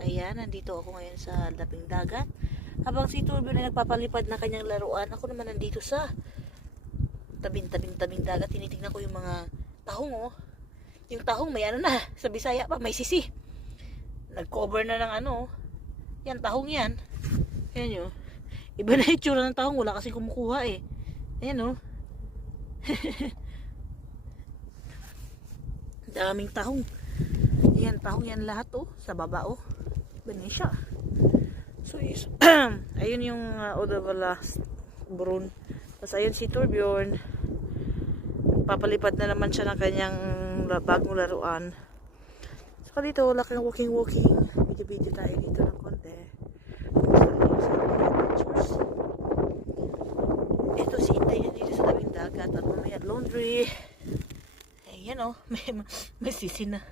Ayan, nandito ako ngayon sa labing dagat. Habang si Turbine ay nagpapalipad na kanyang laruan, ako naman nandito sa tabing dagat. Tinitingnan ko yung mga tahong, oh. Yung tahong may ano na, sa Bisaya pa, may sisi. Nag-cover na ng ano, yan, tahong yan. Ayan yun. Iba na itsura ng tahong, wala kasi kumukuha eh. Ayan, oh. Daming tahong. Ayan, tahong yan lahat, oh. Sa baba, oh. Banisya. So, ayun yung Odavalast Brun. Tapos, ayun si Torbjorn. Papalipad na naman siya ng kanyang bagong laruan. So, dito, laking walking. Video tayo dito ng konti. Ito si Intay yan dito sa tabing dagat. At mamaya laundry. Ayan, oh. May sisi na.